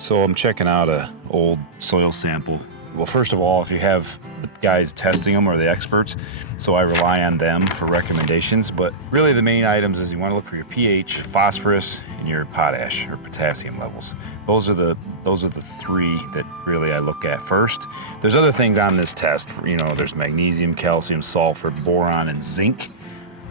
So I'm checking out a old soil sample. Well, first of all, if you have the guys testing them or the experts, so I rely on them for recommendations. But really the main items is you want to look for your pH, phosphorus, and your potash or potassium levels. Those are the three that really I look at first. There's other things on this test. You know, there's magnesium, calcium, sulfur, boron, and zinc.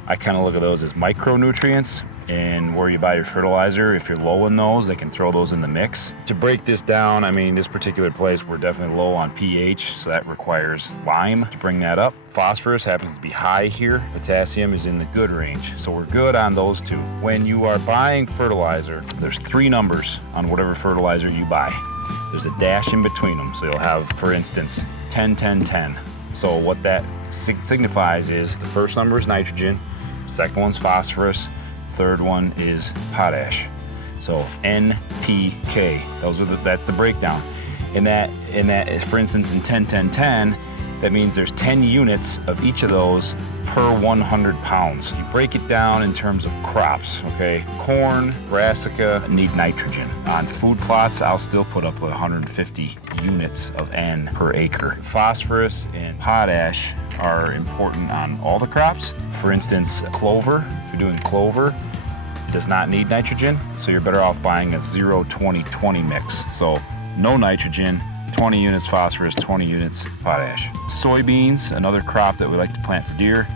I kind of look at those as micronutrients, and where you buy your fertilizer, if you're low in those, they can throw those in the mix. To break this down, I mean, this particular place, we're definitely low on pH, so that requires lime to bring that up. Phosphorus happens to be high here. Potassium is in the good range, so we're good on those two. When you are buying fertilizer, there's 3 numbers on whatever fertilizer you buy. There's a dash in between them, so you'll have, for instance, 10, 10, 10. So what that signifies is the first number is nitrogen, second one's phosphorus, third one is potash. So NPK, that's the breakdown. In that, for instance, in 10, 10, 10, that means there's 10 units of each of those per 100 pounds. You break it down in terms of crops, okay? Corn, brassica need nitrogen. On food plots, I'll still put up 150 units of N per acre. Phosphorus and potash are important on all the crops. For instance, clover, if you're doing clover, it does not need nitrogen, so you're better off buying a 0-20-20 mix. So no nitrogen, 20 units phosphorus, 20 units potash. Soybeans, another crop that we like to plant for deer.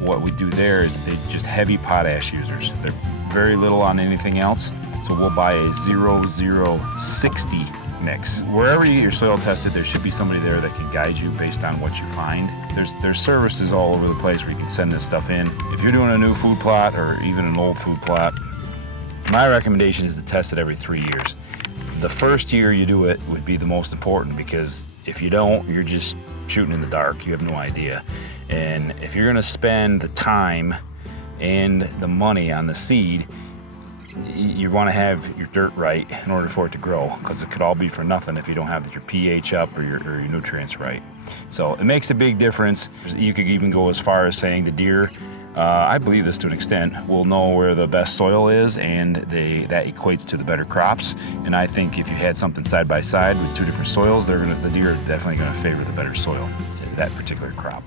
What we do there is they just heavy potash users. They're very little on anything else, so we'll buy a 0-0-60 mix. Wherever you get your soil tested, there should be somebody there that can guide you based on what you find. There's services all over the place where you can send this stuff in. If you're doing a new food plot or even an old food plot, my recommendation is to test it every 3 years. The first year you do it would be the most important, because if you don't, you're just shooting in the dark. You have no idea. And if you're gonna spend the time and the money on the seed, you want to have your dirt right in order for it to grow, because it could all be for nothing if you don't have your pH up or your nutrients right. So it makes a big difference. You could even go as far as saying the deer, I believe this to an extent, will know where the best soil is, and that equates to the better crops. And I think if you had something side by side with 2 different soils, the deer are definitely going to favor the better soil, that particular crop.